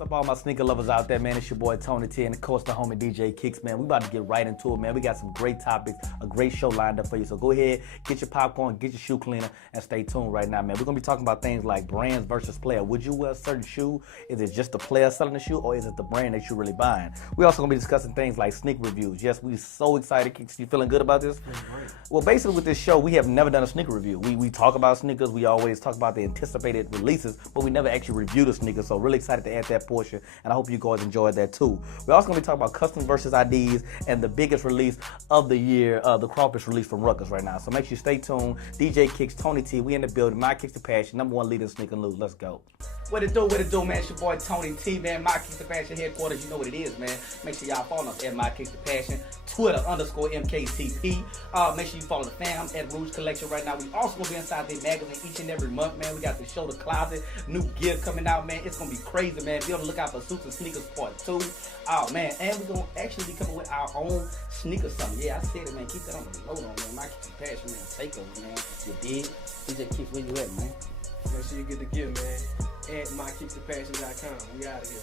What's up, all my sneaker lovers out there, man? It's your boy Tony T, and of course the homie DJ Kicks, man. We about to get right into it, man. We got some great topics, a great show lined up for you. So go ahead, get your popcorn, get your shoe cleaner, and stay tuned right now, man. We're gonna be talking about things like brands versus player. Would you wear a certain shoe? Is it just the player selling the shoe, or is it the brand that you're really buying? We also gonna be discussing things like sneaker reviews. Yes, we so excited. Kicks, you feeling good about this? Well, basically with this show, we have never done a sneaker review. We talk about sneakers. We always talk about the anticipated releases, but we never actually review the sneakers. So really excited to add that portion, and I hope you guys enjoyed that too. We're also gonna be talking about custom versus IDs and the biggest release of the year, the crawfish release from Ruckus right now. So make sure you stay tuned. DJ Kicks, Tony T, we in the building. My Kicks the Passion, #1 leader in sneaker news. Let's go. What it do, man? It's your boy Tony T, man. My Kicks the Passion headquarters. You know what it is, man. Make sure y'all follow us at My Kicks the Passion, Twitter _MKTP. Make sure you follow the fam at Rouge Collection right now. We also gonna be inside their magazine each and every month, man. We got the show, The Closet, new gear coming out, man. It's gonna be crazy, man. Be on the lookout for Suits and Sneakers Part 2. Oh, man. And we're gonna actually be coming with our own sneaker something. Yeah, I said it, man. Keep that on the load on, man. My Kicks the Passion, man. Take over, man. You dig? DJ Kicks, where you at, man? Make sure you get the gear, man. At mykicksthepassion.com. We out of here.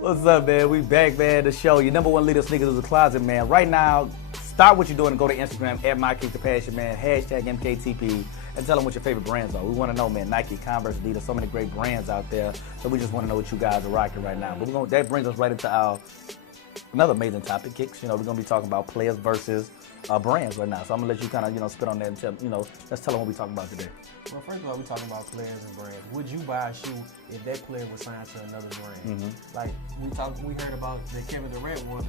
What's up, man? We back, man. The show, your #1 leader sneakers is the closet, man. Right now, stop what you're doing and go to Instagram at My Kicks the Passion, man. Hashtag MKTP, and tell them what your favorite brands are. We want to know, man. Nike, Converse, Adidas, so many great brands out there. So we just want to know what you guys are rocking right now. But that brings us right into our another amazing topic, Kicks. You know, we're gonna be talking about players versus brands right now. So I'm gonna let you kind of, spit on that and tell, let's tell them what we're talking about today. Well, first of all, we're talking about players and brands. Would you buy a shoe if that player was signed to another brand? Mm-hmm. Like we heard about that Kevin Durant was,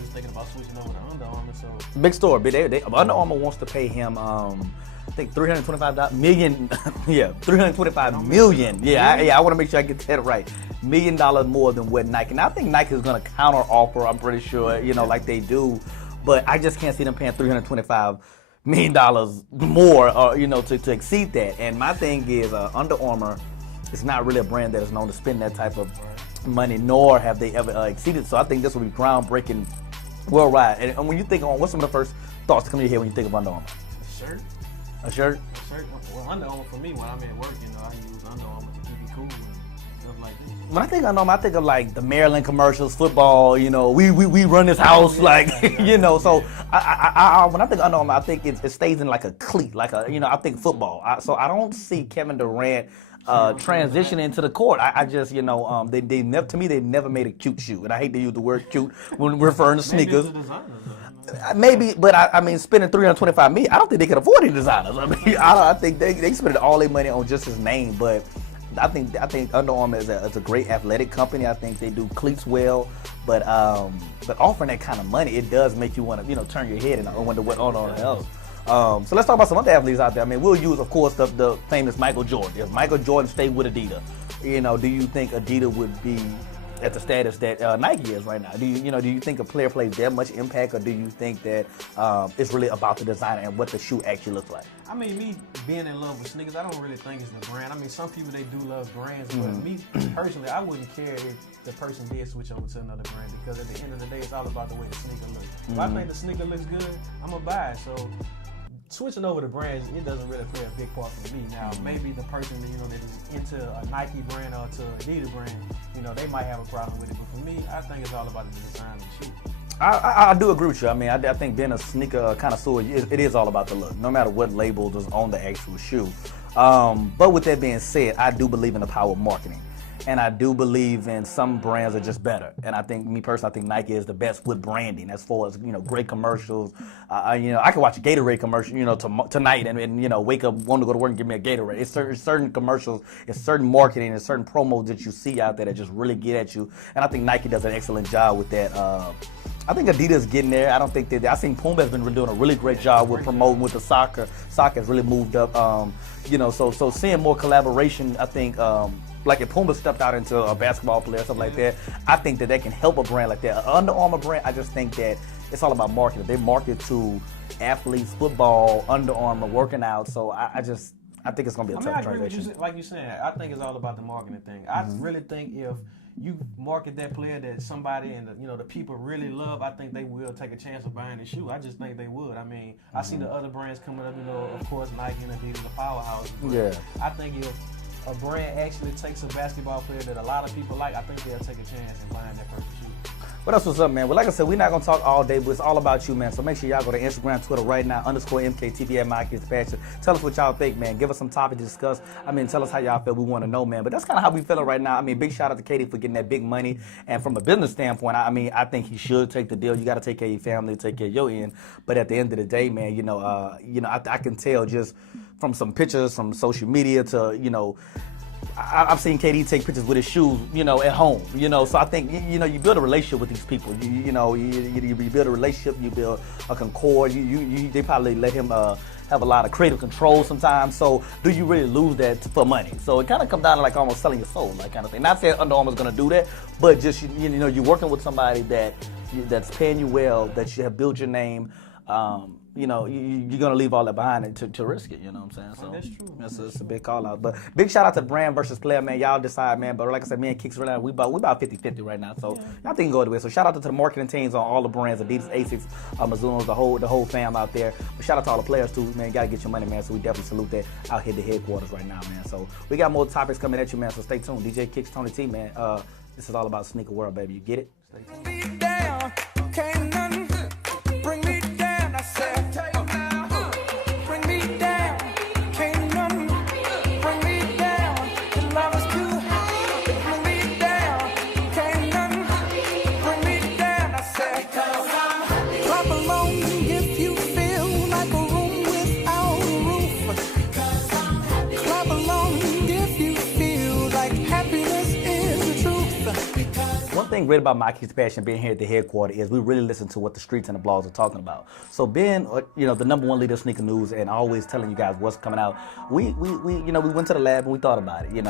he's thinking about switching over to Under Armour. So big story, but Under Armour wants to pay him, I think $325 million. Yeah, $325 million. Yeah, I want to make sure I get that right. $1 million more than what Nike. And I think Nike is going to counter offer. I'm pretty sure, like they do. But I just can't see them paying $325 million more, to exceed that. And my thing is, Under Armour is not really a brand that is known to spend that type of money, nor have they ever exceeded. So I think this will be groundbreaking worldwide. And when you think on, what's some of the first thoughts that come to your head when you think of Under Armour? Shirt. A shirt? A shirt. Well, Under Armour for me, when I'm at work, I use Under Armour to keep it cool and stuff like this. When I think Under Armour, I think of like the Maryland commercials, football. We run this house, So I when I think Under Armour, I think it stays in like a cleat, I think football. So I don't see Kevin Durant transition into the court. I just, they never, to me, they never made a cute shoe, and I hate to use the word cute when referring to sneakers. Maybe, but I mean, spending $325 million, I don't think they could afford any designers. I think they spend all their money on just his name. But I think Under Armour is a great athletic company. I think they do cleats well, but offering that kind of money, it does make you want to, turn your head and wonder what on else. So let's talk about some other athletes out there. I mean, we'll use, of course, the famous Michael Jordan. If Michael Jordan stayed with Adidas, do you think Adidas would be at the status that Nike is right now? Do you think a player plays that much impact, or do you think that it's really about the designer and what the shoe actually looks like? I mean, me being in love with sneakers, I don't really think it's the brand. I mean, some people, they do love brands, but me personally, I wouldn't care if the person did switch over to another brand, because at the end of the day, it's all about the way the sneaker looks. If I think the sneaker looks good, I'm going to buy it. So switching over to brands, it doesn't really play a big part for me. Now, maybe the person that is into a Nike brand or to an Adidas brand, they might have a problem with it. But for me, I think it's all about the design of the shoe. I do agree with you. I mean, I think being a sneaker connoisseur, it is all about the look, no matter what label is on the actual shoe. But with that being said, I do believe in the power of marketing. And I do believe in some brands are just better. And I think, me personally, I think Nike is the best with branding as far as, great commercials. I can watch a Gatorade commercial, tonight and wake up, want to go to work and give me a Gatorade. It's certain commercials, it's certain marketing, it's certain promos that you see out there that just really get at you. And I think Nike does an excellent job with that. I think Adidas is getting there. I don't think that. I think Puma has been doing a really great job with promoting with the soccer. Soccer has really moved up. So seeing more collaboration, I think. Like if Puma stepped out into a basketball player, something like that, I think that can help a brand like that. An Under Armour brand, I just think that it's all about marketing. They market to athletes, football, Under Armour, working out. So I I think it's gonna be a I tough agree with transition. you. Like you saying, I think it's all about the marketing thing. I really think if you market that player that somebody and the people really love, I think they will take a chance of buying the shoe. I just think they would. I mean, I see the other brands coming up. Of course, Nike and Adidas, the powerhouse. Yeah. I think if a brand actually takes a basketball player that a lot of people like, I think they'll take a chance in buying that perfect shoe. But that's what's up, man. Well, like I said, we're not going to talk all day, but it's all about you, man. So make sure y'all go to Instagram, Twitter right now, _MKTV at My Kids Passion. Tell us what y'all think, man. Give us some topics to discuss. I mean, tell us how y'all feel. We want to know, man. But that's kind of how we feeling right now. I mean, big shout out to Katie for getting that big money. And from a business standpoint, I think he should take the deal. You got to take care of your family, take care of your end. But at the end of the day, man, I can tell just from some pictures, from social media to, I've seen KD take pictures with his shoes, at home, So I think, you build a relationship with these people. You build a relationship, you build a concord. They probably let him have a lot of creative control sometimes. So do you really lose that for money? So it kind of comes down to like almost selling your soul, that kind of thing. Not saying Under Armour's going to do that, but just you're working with somebody that's paying you well, that you have built your name. You're gonna leave all that behind to risk it. You know what I'm saying? So that's true. It's a big call out. But big shout out to brand versus player, man. Y'all decide, man. But like I said, me and Kicks right now, we about 50-50 right now. So y'all think go the way. So shout out to the marketing teams on all the brands, Adidas, Asics, Mizunos, the whole fam out there. But shout out to all the players too, man. Gotta get your money, man. So we definitely salute that out here at the headquarters right now, man. So we got more topics coming at you, man. So stay tuned. DJ Kicks, Tony T, man. This is all about sneaker world, baby. You get it? Stay tuned. One thing great about My Kids Passion being here at the headquarters is we really listen to what the streets and the blogs are talking about. So being, the number one leader of sneaker news and always telling you guys what's coming out, we went to the lab and we thought about it,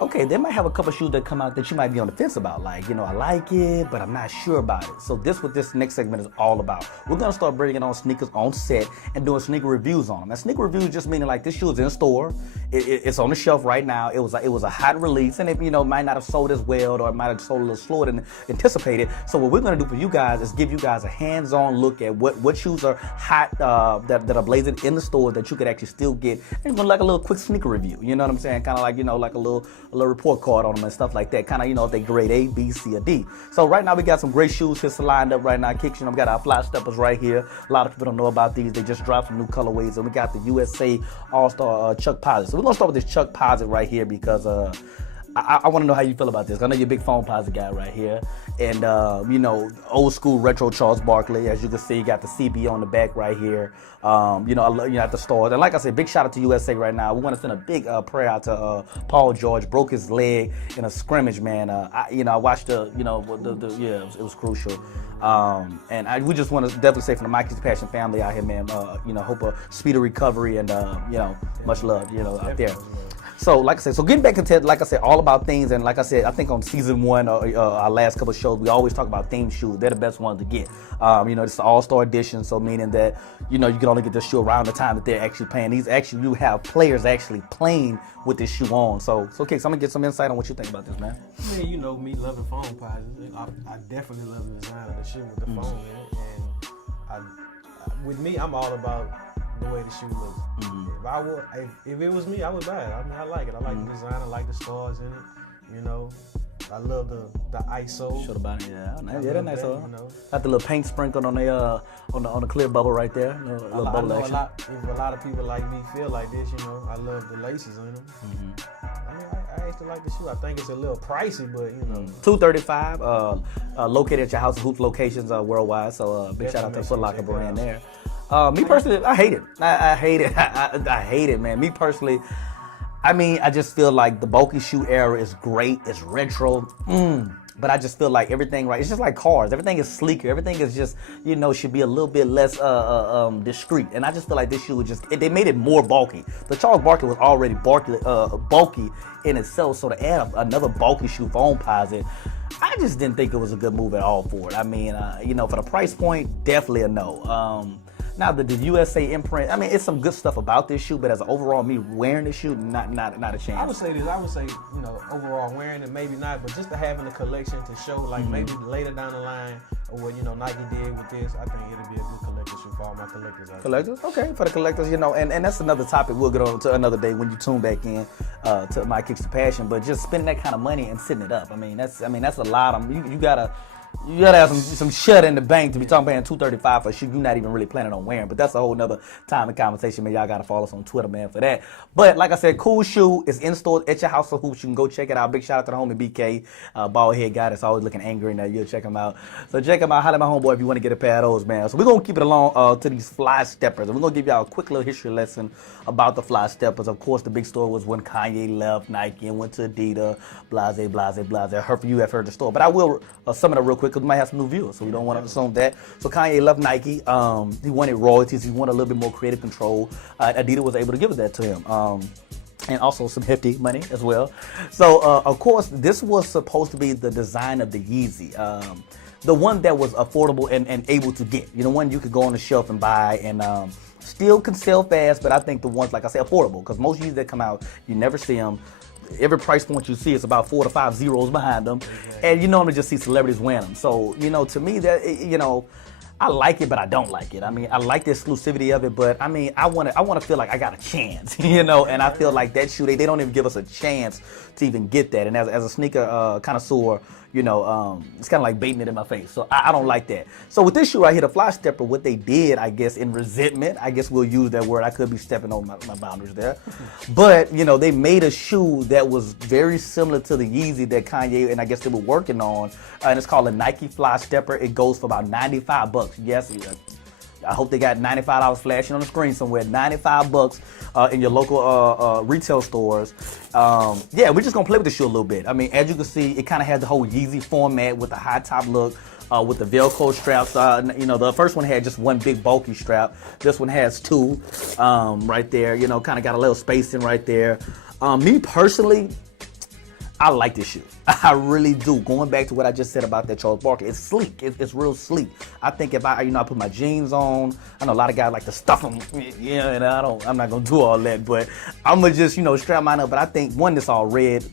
Okay, they might have a couple shoes that come out that you might be on the fence about. Like, I like it, but I'm not sure about it. So what this next segment is all about. We're going to start bringing on sneakers on set and doing sneaker reviews on them. And sneaker reviews just meaning like this shoe is in store. It's on the shelf right now. It was a hot release, and it might not have sold as well, or it might have sold a little slower than anticipated. So what we're going to do for you guys is give you guys a hands-on look at what shoes are hot that are blazing in the store that you could actually still get. And it's going to like a little quick sneaker review. You know what I'm saying? Kind of like like a little report card on them and stuff like that. Kind of, if they grade A, B, C, or D. So right now we got some great shoes here lined up right now. Kicks, we got our fly steppers right here. A lot of people don't know about these. They just dropped some new colorways, and we got the USA All-Star Chuck Posit. So we're gonna start with this Chuck Posit right here because I want to know how you feel about this. I know you're a big foam posit guy right here. And, old school retro Charles Barkley. As you can see, you got the CB on the back right here. At the stores. And like I said, big shout out to USA right now. We want to send a big prayer out to Paul George. Broke his leg in a scrimmage, man. I watched it was crucial. And we just want to definitely say from the My Kids Passion family out here, man, hope a speedy recovery and, much love, out there. So, like I said, getting back into, like I said, all about things, and like I said, I think on season 1, our last couple of shows, we always talk about theme shoes. They're the best ones to get. It's the All-Star edition, so meaning that, you can only get this shoe around the time that they're actually playing. You have players actually playing with this shoe on. So Kicks, I'm going to get some insight on what you think about this, man. Me loving foam posits. I definitely love the design of the shoe with the foam in it. And with me, I'm all about the way the shoe looks. Mm-hmm. If it was me, I would buy it. I mean, I like it. I like the design. I like the stars in it. I love the ISO. Should have bought it. Yeah, that's nice. Got the little paint sprinkled on the on the clear bubble right there. I know a lot of people like me feel like this. I love the laces in them. Mm-hmm. I mean, I actually like the shoe. I think it's a little pricey, but $235. Located at your House of Hoops locations worldwide. So big shout out to the Foot Locker brand there. Me personally, I hate it. I hate it. I hate it, man. Me personally, I just feel like the bulky shoe era is great. It's retro. But I just feel like everything, right? It's just like cars. Everything is sleeker. Everything is just, should be a little bit less discreet. And I just feel like this shoe they made it more bulky. The Charles Barkley was already bulky in itself. So to add another bulky shoe foam posit, I just didn't think it was a good move at all for it. For the price point, definitely a no. Now the USA imprint, I mean, it's some good stuff about this shoe, but as an overall me wearing this shoe, not a chance. I would say this. I would say, overall wearing it, maybe not, but just to having a collection to show, like maybe later down the line, or what Nike did with this, I think it'll be a good collector shoe for all my collectors. Collectors, okay, for the collectors, and that's another topic we'll get on to another day when you tune back in to My Kicks to Passion. But just spending that kind of money and sitting it up, that's a lot of you gotta have some shut in the bank to be talking about $235 for a shoe you're not even really planning on wearing. But that's a whole nother time and conversation, man. Y'all gotta follow us on Twitter, man, for that. But like I said, cool shoe is in store at your house of hoops. You can go check it out. Big shout out to the homie BK, bald head guy that's always looking angry in there. You'll check him out. So check him out. Holla at my homeboy if you want to get a pair of those, man. So we're gonna keep it along to these fly steppers. And we're gonna give y'all a quick little history lesson about the fly steppers. Of course, the big story was when Kanye left Nike and went to Adidas. Blase. You have heard the story, but I will sum it up real quick because we might have some new viewers, so we don't want to assume that. So Kanye left Nike. He wanted royalties. He wanted a little bit more creative control. Adidas was able to give that to him. And also some hefty money as well. So, of course, this was supposed to be the design of the Yeezy. The one that was affordable and able to get. One you could go on the shelf and buy and still can sell fast, but I think the ones, like I said, affordable. Because most Yeezys that come out, you never see them. Every price point you see is about 4 to 5 zeros behind them. Exactly. And you normally just see celebrities wearing them. So, to me, that, I like it, but I don't like it. I mean, I like the exclusivity of it, but I mean, I want to feel like I got a chance, and I feel like that shoe, they don't even give us a chance to even get that. And as a sneaker connoisseur, it's kind of like baiting it in my face. So I don't like that. So with this shoe right here, the Fly Stepper, what they did, I guess, in resentment, I guess we'll use that word. I could be stepping over my boundaries there. But, they made a shoe that was very similar to the Yeezy that Kanye and I guess they were working on. And it's called a Nike Fly Stepper. It goes for about $95. Yes, I hope they got $95 flashing on the screen somewhere. $95 in your local retail stores. Yeah, we're just gonna play with the shoe a little bit. I mean, as you can see, it kind of has the whole Yeezy format with the high top look, with the Velcro straps. The first one had just one big bulky strap. This one has two right there. Kind of got a little spacing right there. Me personally, I like this shoe. I really do. Going back to what I just said about that Charles Barkley, it's sleek. It's real sleek. I think if I put my jeans on, I know a lot of guys like to stuff them. Yeah, and I'm not gonna do all that, but I'm gonna just strap mine up. But I think one that's all red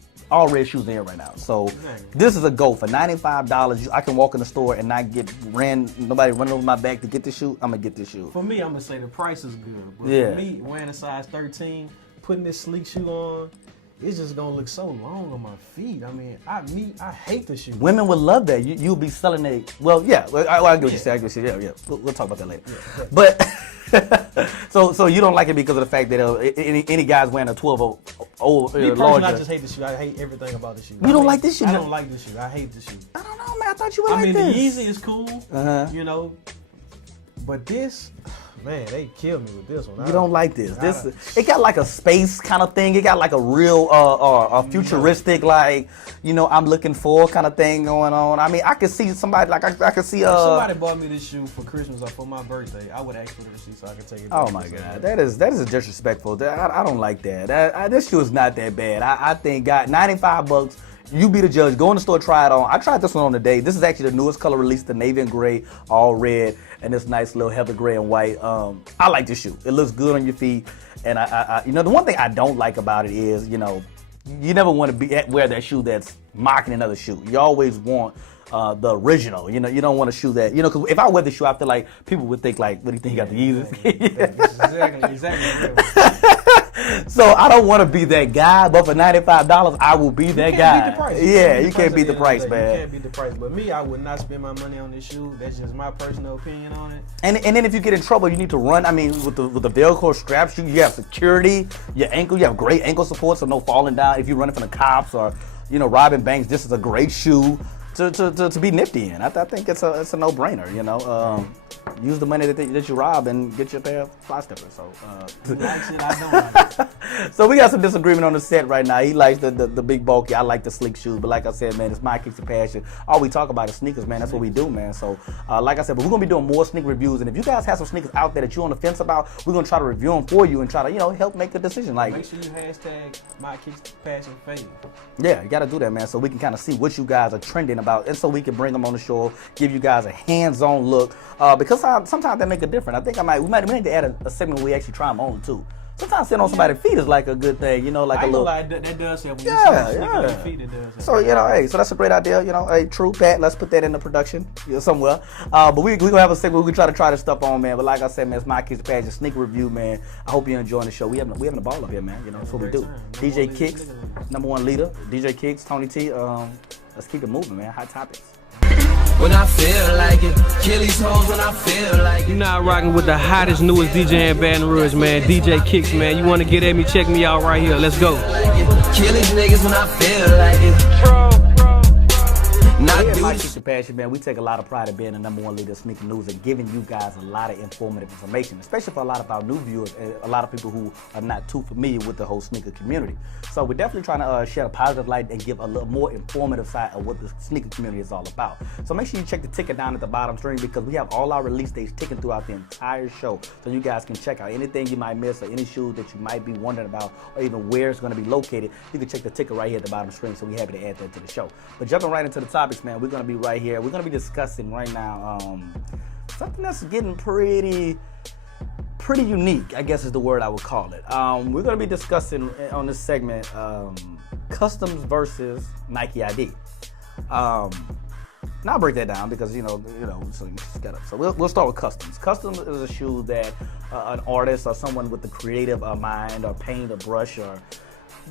shoes in here right now. So this is a go for $95. I can walk in the store and not get nobody running over my back to get this shoe. I'm gonna get this shoe. For me, I'm gonna say the price is good. But for me, wearing a size 13, putting this sleek shoe on, it's just gonna look so long on my feet. I mean, I hate the shoe. Women would love that. You'll be selling it. Well, yeah. I get what you say. Yeah. We'll talk about that later. Yeah. But so you don't like it because of the fact that any guys wearing a 12 or Me personally, larger. I just hate the shoe. I hate everything about the shoe. You don't like this shoe? I don't like this shoe. I hate the shoe. I don't know, man. I thought you would like this. I mean, the Yeezy is cool. But this. Man, they killed me with this one. You don't like this. It got like a space kind of thing. It got like a real futuristic, like, I'm looking for kind of thing going on. I mean, I could see somebody, like, I could see... If somebody bought me this shoe for Christmas or for my birthday, I would ask for the receipt so I could take it back. Oh, my God. That is disrespectful. I don't like that. This shoe is not that bad. I think, $95, you be the judge. Go in the store, try it on. I tried this one on today. This is actually the newest color release, the navy and gray, all red, and this nice little heather gray and white. I like this shoe. It looks good on your feet. And the one thing I don't like about it is, you never want to wear that shoe that's mocking another shoe. You always want the original. You don't want a shoe that, because if I wear the shoe, I feel like people would think like, what do you think, you got the Yeezys? Exactly. So I don't want to be that guy, but for $95, I will be that guy. Beat the price. You can't beat the price, man. You can't beat the price. But me, I would not spend my money on this shoe. That's just my personal opinion on it. And then if you get in trouble, you need to run. I mean, with the Velcro straps, you have security. Your ankle, you have great ankle support, so no falling down. If you're running from the cops or robbing banks, this is a great shoe to be nifty in. I think it's a no-brainer. Use the money that you rob and get your pair of Fly Steppers. So, who likes it? I don't like it. So we got some disagreement on the set right now. He likes the big bulky. I like the sleek shoes. But like I said, man, it's my kicks and passion. All we talk about is sneakers, man. That's what we do, man. So like I said, but we're gonna be doing more sneaker reviews. And if you guys have some sneakers out there that you're on the fence about, we're gonna try to review them for you and try to, help make a decision. Like, make sure you hashtag my kicks passion fave. Yeah, you gotta do that, man. So we can kind of see what you guys are trending about, and so we can bring them on the show, give you guys a hands-on look. Because sometimes that make a difference. I think we need to add a segment where we actually try them on too. Sometimes sitting on somebody's feet is like a good thing, like a little. That does help. When you see your feet, it does help. So hey, so that's a great idea. Hey, true, Pat. Let's put that into production somewhere. But we gonna have a segment where we try this stuff on, man. But like I said, man, it's my kids' page, a sneaker review, man. I hope you're enjoying the show. We having a ball up here, man. That's what we do. DJ Kicks, #1 leader. DJ Kicks, Tony T. Let's keep it moving, man. Hot topics. When I feel like it, kill these hoes when I feel like it. You're not rocking with the hottest, newest DJ in Baton Rouge, man. DJ Kicks, man. You want to get at me? Check me out right here. Let's go. Kill these niggas when I feel like it. Not do My Kicks and Passion, man. We take a lot of pride in being the #1 leader of sneaker news and giving you guys a lot of informative information, especially for a lot of our new viewers and a lot of people who are not too familiar with the whole sneaker community. So we're definitely trying to shed a positive light and give a little more informative side of what the sneaker community is all about. So make sure you check the ticker down at the bottom screen because we have all our release dates ticking throughout the entire show, so you guys can check out anything you might miss or any shoes that you might be wondering about or even where it's going to be located. You can check the ticker right here at the bottom screen, so we're happy to add that to the show. But jumping right into the topics, man, we're going to be right here. We're going to be discussing right now something that's getting pretty unique, I guess is the word I would call it. We're going to be discussing on this segment customs versus Nike ID. Now I'll break that down because so we'll start with customs. Customs is a shoe that an artist or someone with a creative mind or paint or brush or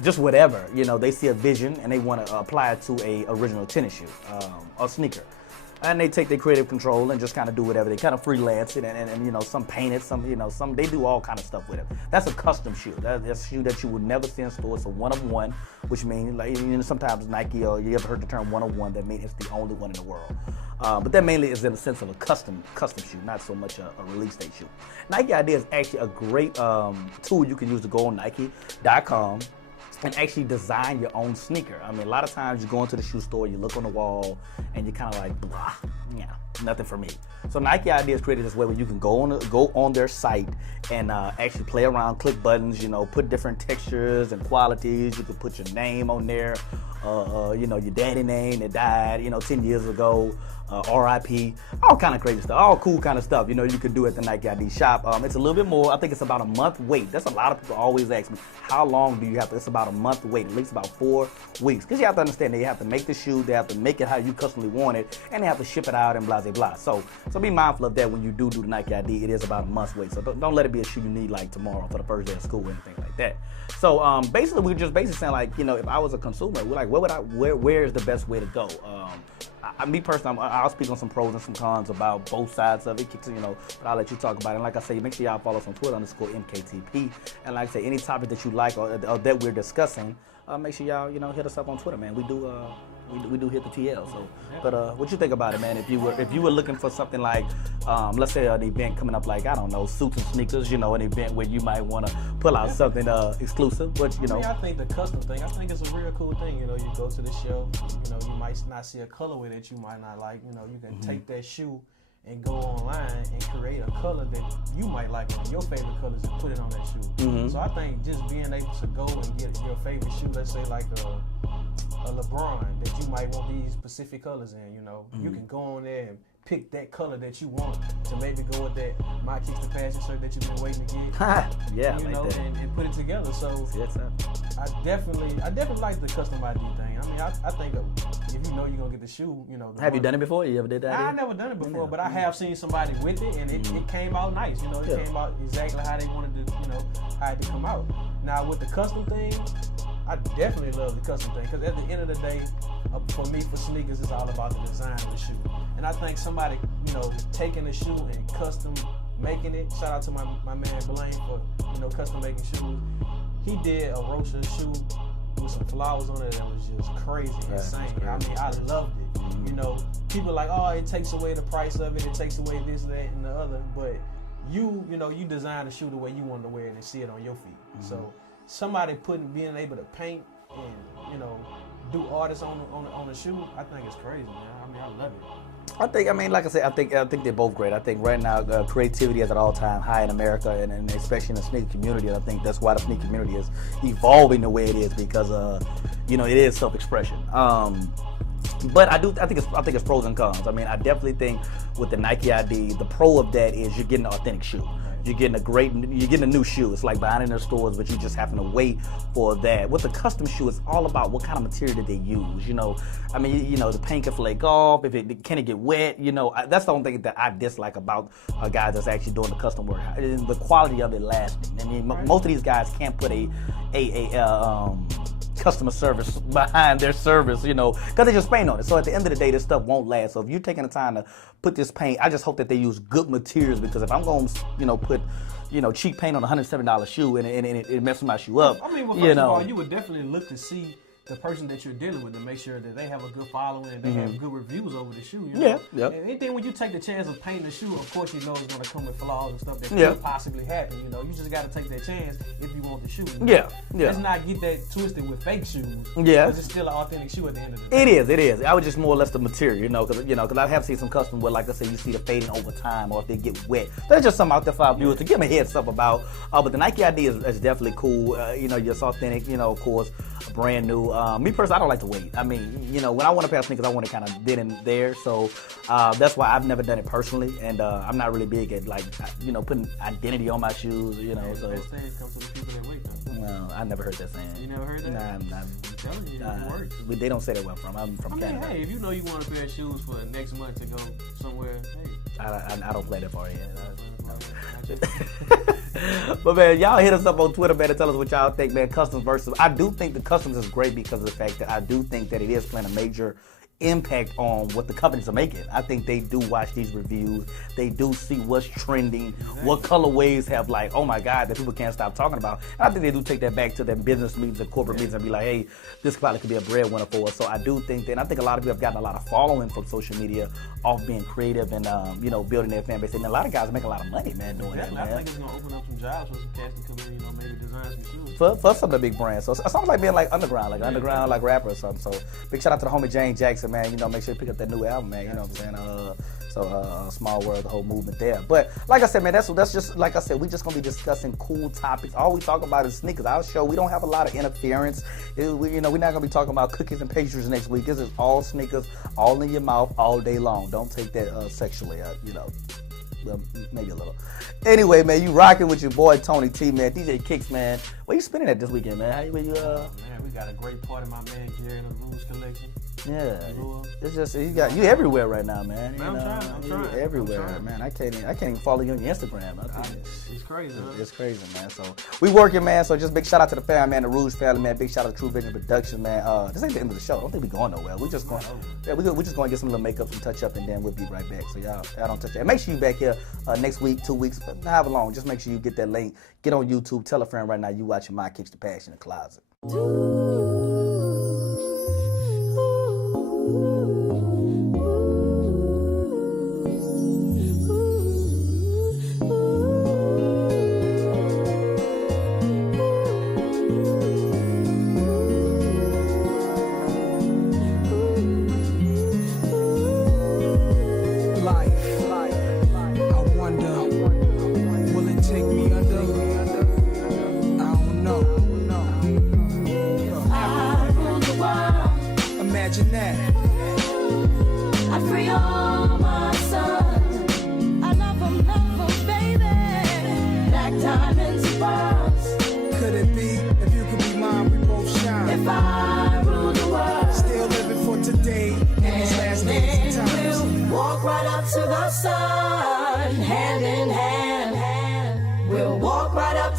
just whatever, they see a vision and they want to apply it to a original tennis shoe or sneaker. And they take their creative control and just kind of do whatever. They kind of freelance it and some paint it, some they do all kind of stuff with it. That's a custom shoe. That's a shoe that you would never see in stores. It's a one of one, which means sometimes Nike or you ever heard the term one of one, that means it's the only one in the world. But that mainly is in the sense of a custom shoe, not so much a release date shoe. Nike ID is actually a great tool you can use to go on Nike.com and actually design your own sneaker. I mean, a lot of times you go into the shoe store, you look on the wall, and you're kind of like, blah, nothing for me. So Nike ID is created this way where you can go on their site and actually play around, click buttons, put different textures and qualities. You can put your name on there, your daddy name that died, 10 years ago, RIP, all kind of crazy stuff, all cool kind of stuff, you can do at the Nike ID shop. It's a little bit more, I think it's about a month wait. That's a lot of people always ask me, how long do you have to, it's about a month wait, at least about 4 weeks. Because you have to understand that you have to make the shoe, they have to make it how you customly want it, and they have to ship it out and blah, blah, blah. So be mindful of that when you do the Nike ID. It is about a month's wait. So don't let it be a shoe you need like tomorrow for the first day of school or anything like that. So basically we're just saying like, if I was a consumer, we're like, where is the best way to go? Me personally, I'll speak on some pros and some cons about both sides of it, but I'll let you talk about it. And like I say, make sure y'all follow us on Twitter _MKTP. And like I say, any topic that you like or that we're discussing, make sure y'all, hit us up on Twitter, man. We do hit the TL. So, but what you think about it, man? If you were looking for something like, let's say an event coming up, like I don't know, suits and sneakers, an event where you might want to pull out something exclusive. But I think the custom thing, I think it's a real cool thing. You go to the show, you might not see a colorway that you might not like. You can take that shoe and go online and create a color that you might like, one of your favorite colors, and put it on that shoe. So I think just being able to go and get your favorite shoe, let's say like a LeBron, that you might want these specific colors in, you can go on there and pick that color that you want to maybe go with that My Kicks the Passion shirt that you've been waiting to get. And put it together. So I definitely like the custom ID thing. I mean, I think if you're gonna get the shoe, Have you done it before? You ever did that? I never done it before, but I have seen somebody with it, and it came out nice. It came out exactly how they wanted to, how it to come out. Now with the custom thing, I definitely love the custom thing because at the end of the day, for me, for sneakers, it's all about the design of the shoe. And I think somebody, taking the shoe and custom making it. Shout out to my man Blaine for, custom making shoes. He did a Rocha shoe with some flowers on it that was just crazy, insane. I mean, I loved it. People are like, oh, it takes away the price of it. It takes away this, that, and the other. But you design the shoe the way you want to wear it and see it on your feet. So somebody being able to paint and, you know, do artists on a shoe, I think it's crazy, man. I mean, I love it. I mean, like I said, I think they're both great. I think right now creativity is at an all-time high in America, and especially in the sneaker community. And I think that's why the sneaker community is evolving the way it is because, you know, it is self-expression. But I think it's pros and cons. I mean, I definitely think with the Nike ID, the pro of that is you're getting an authentic shoe. You're getting a new shoe. It's like buying in their stores, but you just happen to wait for that. With the custom shoe, it's all about what kind of material did they use. You know, I mean, you know, the paint can flake off. Can it get wet? You know, that's the only thing that I dislike about a guy that's actually doing the custom work. The quality of it lasting. I mean, most of these guys can't put a customer service behind their service, you know, because they just paint on it. So at the end of the day, this stuff won't last. So if you're taking the time to put this paint, I just hope that they use good materials, because if I'm going to, you know, put, you know, cheap paint on a $170 shoe and it messes my shoe up, I mean, well, first of all, you would definitely look to see the person that you're dealing with to make sure that they have a good following and they have good reviews over the shoe. You know? Yeah. And anything when you take the chance of painting the shoe, of course you know it's going to come with flaws and stuff that could possibly happen. You know, you just got to take that chance if you want the shoe. You know? Yeah. Let's not get that twisted with fake shoes. Yeah. Because it's still an authentic shoe at the end of the day. It is. I was just more or less the material, you know, because I have seen some custom where, like I said, you see the fading over time or if they get wet. That's just something out there for our viewers to give them a heads up about. But the Nike ID is definitely cool. You know, just authentic. You know, of course, brand new. Me personally, I don't like to wait. I mean, you know, when I want a pair of sneakers, I want it kind of then and there. So that's why I've never done it personally, and I'm not really big at, like, you know, putting identity on my shoes. You know, yeah, so. The best thing comes to the people that wait. Well, I never heard that saying. You never heard that? Nah. I'm telling you, it works. They don't say that where I'm from. I'm from Canada. Hey, if you know you want a pair of shoes for next month to go somewhere, hey. I don't play that far yet. But man, y'all hit us up on Twitter, man, and tell us what y'all think, man. Customs versus. I do think the customs is great because of the fact that I do think that it is playing a major impact on what the companies are making. I think they do watch these reviews. They do see what's trending, what colorways have, like, oh my God, that people can't stop talking about. And I think they do take that back to their business meetings and corporate meetings and be like, hey, this probably could be a breadwinner for us. So I do think that, and I think a lot of people have gotten a lot of following from social media off being creative and, you know, building their fan base. And a lot of guys make a lot of money, man, doing that, man. I think it's going to open up some jobs for some cats to come in, you know, maybe design some shoes. For some of the big brands. So it's almost like being like underground, like rapper or something. So big shout out to the homie Jane Jackson, man. You know, make sure you pick up that new album, man. You know what I'm saying? Small World, the whole movement there. But like I said, man, that's just, like I said, we just gonna be discussing cool topics. All we talk about is sneakers. Our show, we don't have a lot of interference. We're not gonna be talking about cookies and pastries next week. This is all sneakers, all in your mouth, all day long. Don't take that sexually, you know. Well, maybe a little. Anyway, man, you rocking with your boy Tony T, man. DJ Kicks, man. Where you spending at this weekend, man? Man, we got a great party, my man Gary and the Rouge Collection. Yeah, it's just you everywhere right now, man. I'm trying. You're everywhere, man. I can't even follow you on your Instagram. It's crazy, man. It's crazy, man. So we working, man. So just big shout out to the family, man, the Rouge family, man. Big shout out to True Vision Production, man. This ain't the end of the show. I don't think we going nowhere. We're just going. Yeah, we're just going to get some little makeup, some touch up, and then we'll be right back. So y'all don't touch that. And make sure you back here next week, 2 weeks, however long. Just make sure you get that link. Get on YouTube. Tell a friend right now you watching My Kicks the Passion in the Closet.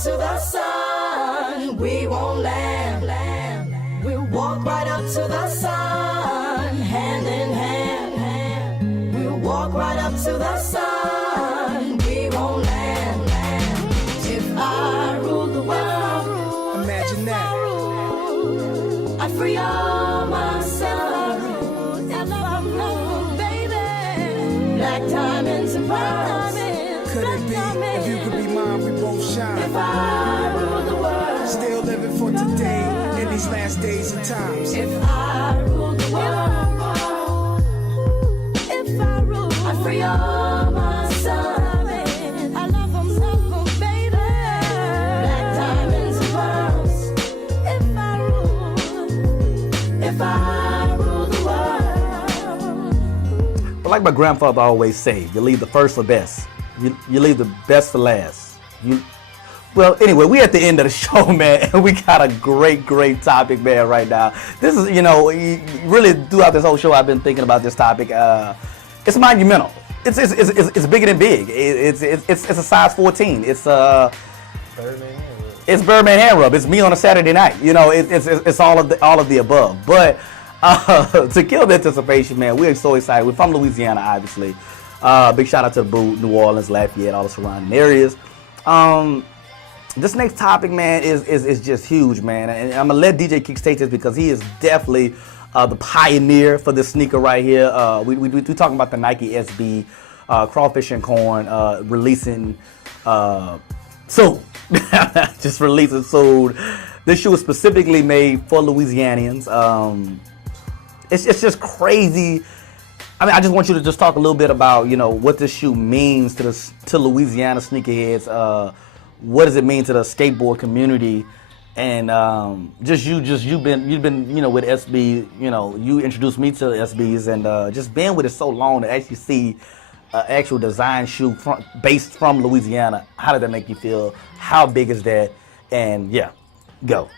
To the sun, we won't land. We'll walk right up to the sun, hand in hand. We'll walk right up to the sun, we won't land. If I rule the world, imagine that. I'd free all my sons, baby. Black diamonds and pearls. Could it be if you could be mine, we both shine? If I rule the world, still living living for today in these last days and times. If I rule the world, if I rule, I free all my sons. I love them, baby. Black diamonds and pearls. If I rule the world. But like my grandfather always say, you leave the first for best. You leave the best for last. Well, anyway, we at the end of the show, man, and we got a great topic, man, right now. This is, really throughout this whole show, I've been thinking about this topic. It's monumental. It's bigger than big. It's a size 14. It's Birdman hand rub. It's Birdman hand rub. It's me on a Saturday night. It's all of the above. But to kill the anticipation, man, we're so excited. We're from Louisiana, obviously. Big shout out to the Boot, New Orleans, Lafayette, all the surrounding areas. This next topic, man, is just huge, man. And I'm gonna let DJ Kicks take this because he is definitely the pioneer for this sneaker right here. We talking about the Nike SB Crawfish and Corn releasing soon. Just releasing soon. This shoe is specifically made for Louisianians. It's just crazy. I mean, I just want you to just talk a little bit about, what this shoe means to Louisiana sneakerheads. What does it mean to the skateboard community? And you've been with SB. You introduced me to SBs, and just being with it so long to actually see an actual design shoe based from Louisiana. How did that make you feel? How big is that? And yeah, go.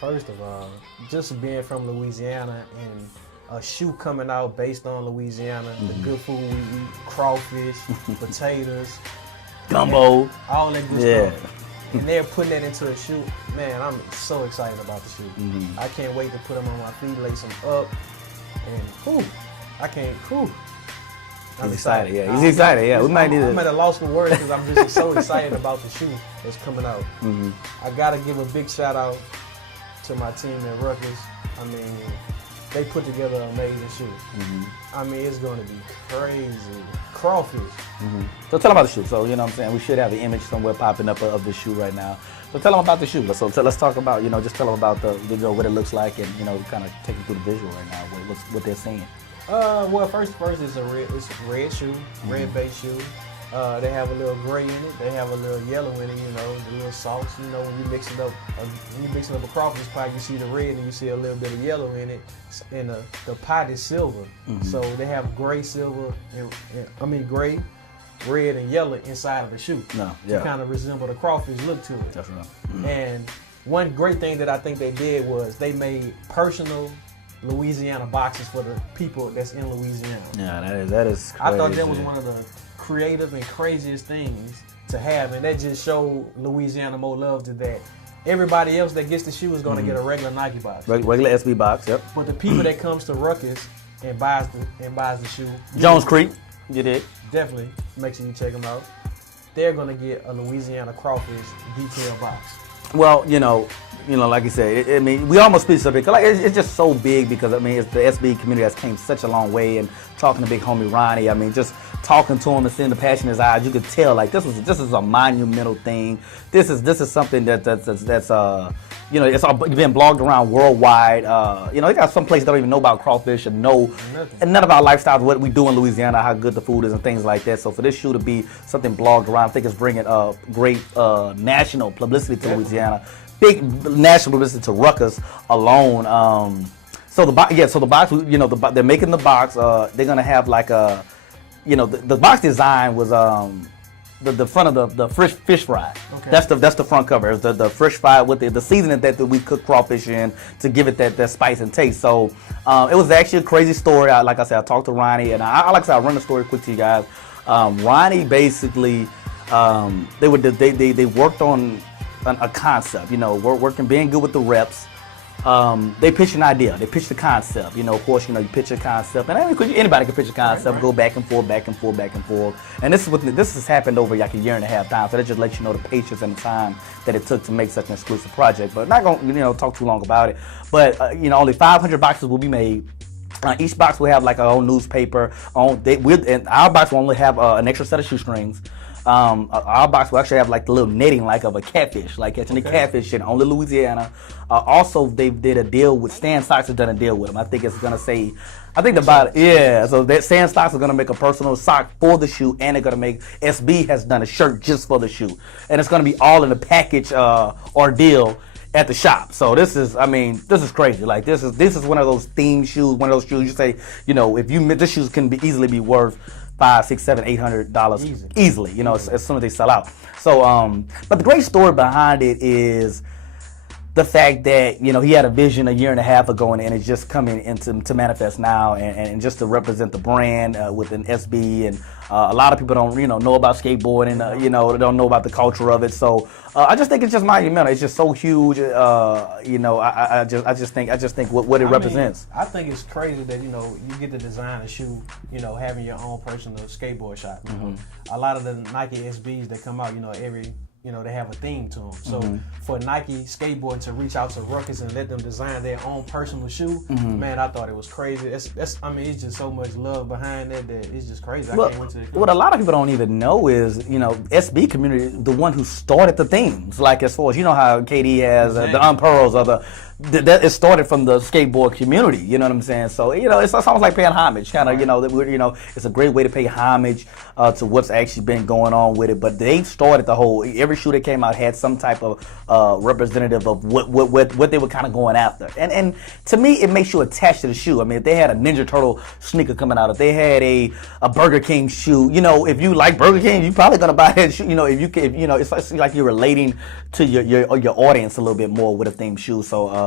First of all, just being from Louisiana and a shoe coming out based on Louisiana, the good food we eat, crawfish, potatoes, gumbo, all that good stuff. And they're putting that into a shoe. Man, I'm so excited about the shoe. I can't wait to put them on my feet, lace them up, and I'm excited. Yeah, he's excited. Yeah, we might need I'm at a loss for words because I'm just so excited about the shoe that's coming out. I gotta give a big shout out to my team at Rutgers. I mean, they put together an amazing shoe. I mean, it's going to be crazy. Crawfish. So tell them about the shoe. So, you know what I'm saying? We should have the image somewhere popping up of the shoe right now. So tell them about the shoe. So let's talk about, just tell them about what it looks like and, kind of take them through the visual right now, what they're seeing. Well, first it's a red shoe, red base shoe. They have a little gray in it. They have a little yellow in it. The little sauce. When you mixing up a crawfish pie, you see the red and you see a little bit of yellow in it. And the pot is silver. So they have gray, silver, gray, red, and yellow inside of the shoe to kind of resemble the crawfish look to it. That's right. And one great thing that I think they did was they made personal Louisiana boxes for the people that's in Louisiana. Yeah, that is crazy. I thought that was one of the creative and craziest things to have, and that just showed Louisiana more love to that. Everybody else that gets the shoe is going to get a regular Nike box. Regular SB box, yep. But the people that comes to Ruckus and buys the shoe, Jones Creek, you did. Definitely, make sure you check them out. They're going to get a Louisiana crawfish detail box. Well, like you said, we almost speak of it. Like it's just so big because it's the SB community has came such a long way. And talking to big homie Ronnie, just talking to him and seeing the passion in his eyes, you could tell like this is a monumental thing. This is something that's it's all been blogged around worldwide. They got some places that don't even know about crawfish and none of our lifestyles, what we do in Louisiana, how good the food is and things like that. So for this shoe to be something blogged around, I think it's bringing great national publicity to Louisiana. Big national publicity to Rutgers alone. So the box, they're making the box. They're gonna have like the box design was the front of the fish fry. Okay. That's the front cover. It's the fish fry with the seasoning that we cook crawfish in to give it that spice and taste. So it was actually a crazy story. Like I said, I talked to Ronnie, and I'll run the story quick to you guys. Ronnie basically they worked on a concept. Working, being good with the reps. They pitched an idea. They pitched the concept. Of course, you pitch a concept, and anybody can pitch a concept, go back and forth. And this has happened over like a year and a half time. So that just lets you know the patience and the time that it took to make such an exclusive project. But not going to talk too long about it. But only 500 boxes will be made. Each box will have like our own newspaper. And our box will only have an extra set of shoestrings. Our box will actually have like the little netting like of a catfish, like catching the catfish in only Louisiana. Also, they did a deal with Stan Stocks has done a deal with them. I think it's gonna say, I think about it, so that Stan Stocks are gonna make a personal sock for the shoe, and they're gonna make SB has done a shirt just for the shoe, and it's gonna be all in a package ordeal at the shop. So this is crazy. Like this is one of those theme shoes, one of those shoes you say, if this shoes can easily be worth $500, $600, $700, easily, as soon as they sell out. So, but the great story behind it is the fact that, he had a vision a year and a half ago and it's just coming to manifest now and just to represent the brand with an SB. And a lot of people don't, know about skateboarding, they don't know about the culture of it. So I just think it's just monumental. It's just so huge. I just think what it represents. I think it's crazy that, you get to design a shoe, having your own personal skateboard shop. A lot of the Nike SBs that come out, they have a theme to them. So for Nike skateboard to reach out to Ruckus and let them design their own personal shoe, man, I thought it was crazy. It's just so much love behind that it's just crazy. I can't wait to what a lot of people don't even know is, SB community, the one who started the themes. Like as far as, how KD has the Unpearls or it started from the skateboard community, you know what I'm saying? So, it's almost like paying homage, kind of, it's a great way to pay homage to what's actually been going on with it. But they started every shoe that came out had some type of representative of what they were kind of going after. And to me, it makes you attached to the shoe. I mean, if they had a Ninja Turtle sneaker coming out, if they had a Burger King shoe, if you like Burger King, you're probably gonna buy that shoe. It's like you're relating to your audience a little bit more with a themed shoe. So,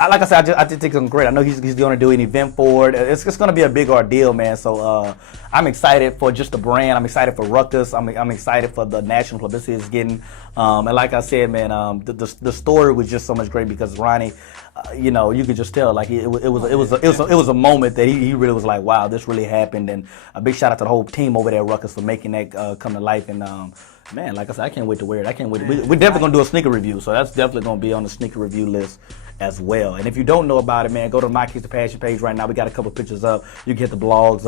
like I said, I just think it's great. I know he's going to do an event for it. It's going to be a big ordeal, man. So I'm excited for just the brand. I'm excited for Ruckus. I'm excited for the national publicity it's getting. And like I said, man, the story was just so much great because Ronnie, you could just tell like it was a moment that he really was like, wow, this really happened. And a big shout out to the whole team over there at Ruckus for making that come to life. And man, like I said, I can't wait to wear it. I can't wait. We're definitely gonna do a sneaker review, so that's definitely gonna be on the sneaker review list as well. And if you don't know about it, man, go to My Kicks the Passion page right now. We got a couple pictures up. You can hit the blogs.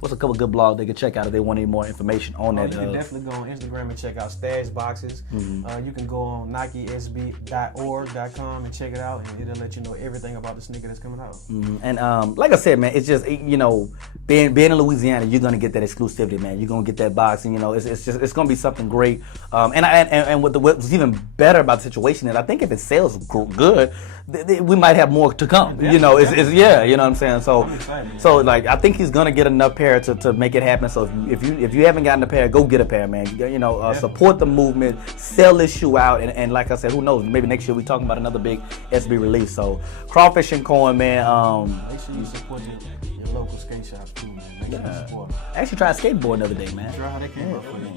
What's a couple good blogs they can check out if they want any more information on that? You can definitely go on Instagram and check out Stash Boxes. You can go on NikeSB.org.com and check it out, and it'll let you know everything about the sneaker that's coming out. And like I said, man, it's just being in Louisiana, you're gonna get that exclusivity, man. You're gonna get that box, and it's gonna be something great. And what's even better about the situation is I think if it sells good, we might have more to come. You know what I'm saying. So like I think he's gonna get enough pair to make it happen. So if you haven't gotten a pair, go get a pair, man. Support the movement, sell this shoe out, and like I said, who knows? Maybe next year we talking about another big SB release. So Crawfish and Corn, man. Make sure you support your local skate shops too, man. Make sure you support them. I actually tried skateboard the other day, man. How they came up for you?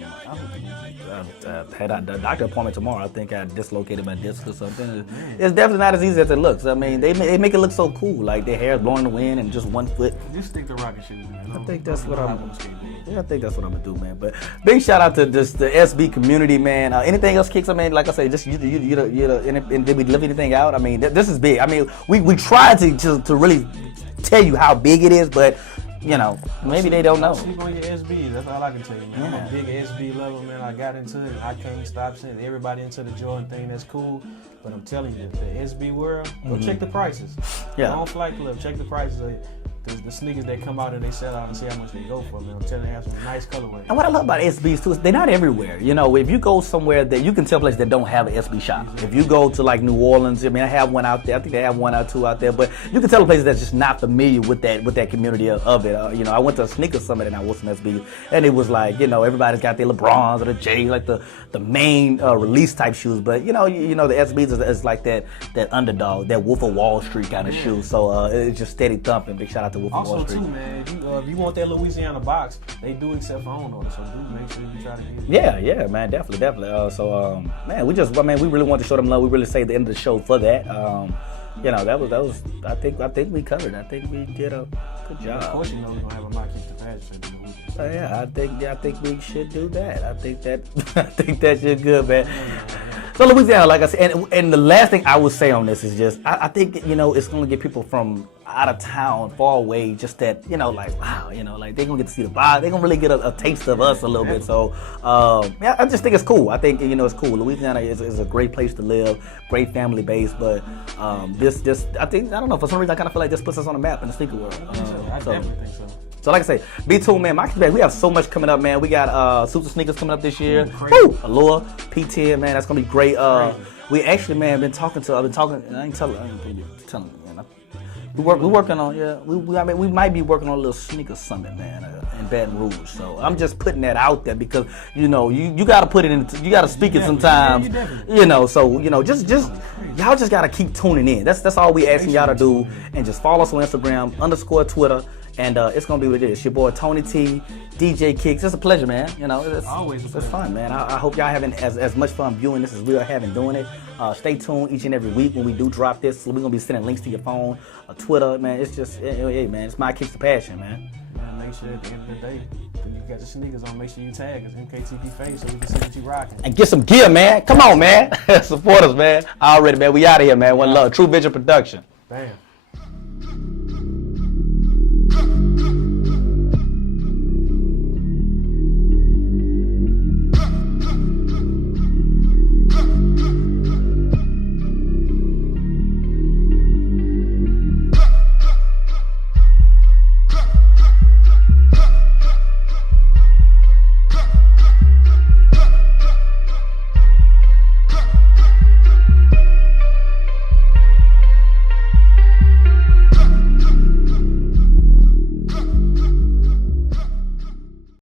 Had a doctor appointment tomorrow. I think I dislocated my disc or something. It's definitely not as easy as it looks. I mean, they make it look so cool, like their hair is blowing in the wind and just one foot. Just stick to rocket shoes, man. I think that's what I'm gonna do, man. But big shout out to just the SB community, man. Anything else, Kicks? I mean, like I say, just and did we leave anything out? I mean, this is big. I mean, we tried to really tell you how big it is, but maybe they don't know. Sleep on your SB. That's all I can tell you, man. I'm a big SB lover, man. I got into it. I can't stop saying everybody into the Jordan thing. That's cool. But I'm telling you, the SB world, go check the prices. Yeah. Go on Flight Club, check the prices of the sneakers that come out and they sell out and see how much they go for, man. I'm telling you, they have some nice colorways. And what I love about SBs too is they're not everywhere. If you go somewhere that you can tell places that don't have an SB shop. If you go to like New Orleans, I mean, I have one out there. I think they have one or two out there, but you can tell places that's just not familiar with that community of it. I went to a sneaker summit and I wore some SBs, and it was like everybody's got their LeBrons or the J's, like the main release type shoes. But the SBs is like that underdog, that Wolf of Wall Street kind of shoe. So it's just steady thumping. Big shout out to Wolf of Wall Street. Also too, man, if you want that Louisiana box, they do accept phone orders. So do make sure you try to get it. Yeah, man, definitely. Man, we really want to show them love. We really saved the end of the show for that. That was. I think we covered. I think we did a good job. Of course, we're gonna have a My Kicks the Passion. I think we should do that. I think that should good, man. So Louisiana, like I said, and the last thing I would say on this is just, I think, you know, it's going to get people from out of town, far away, just that, you know, like, wow, you know, like, they're going to get to see the vibe. They're going to really get a taste of us a little bit. So, yeah, I just think it's cool. I think, you know, it's cool. Louisiana is a great place to live, great family base, but this, I think, I don't know, for some reason, I kind of feel like this puts us on the map in the sneaker world. I definitely think so. So like I say, be tuned, man. My we have so much coming up, man. We got Super Sneakers coming up this year. Woo! Allure, P10, man. That's gonna be great. We actually, man, been talking. I ain't telling, man. We working on, yeah. We might be working on a little sneaker summit, man, in Baton Rouge. So I'm just putting that out there because, you know, you gotta put it in. You gotta speak it sometimes. You know, so you know, just y'all just gotta keep tuning in. That's all we asking y'all to do, and just follow us on Instagram _Twitter. And it's gonna be what it is. It's your boy Tony T, DJ Kicks. It's a pleasure, man. You know, it's always it's fun, man. I hope y'all having as much fun viewing this as we are having doing it. Stay tuned each and every week when we do drop this. So we're gonna be sending links to your phone, Twitter, man. It's just, hey, man, it's my Kicks the passion, man. Make sure at the end of the day, when you got your sneakers on, make sure you tag us MKTP Face so we can see what you rocking. And get some gear, man. Come on, man. Support us, man. Already, man. We out of here, man. One love. True Vision Production. Bam.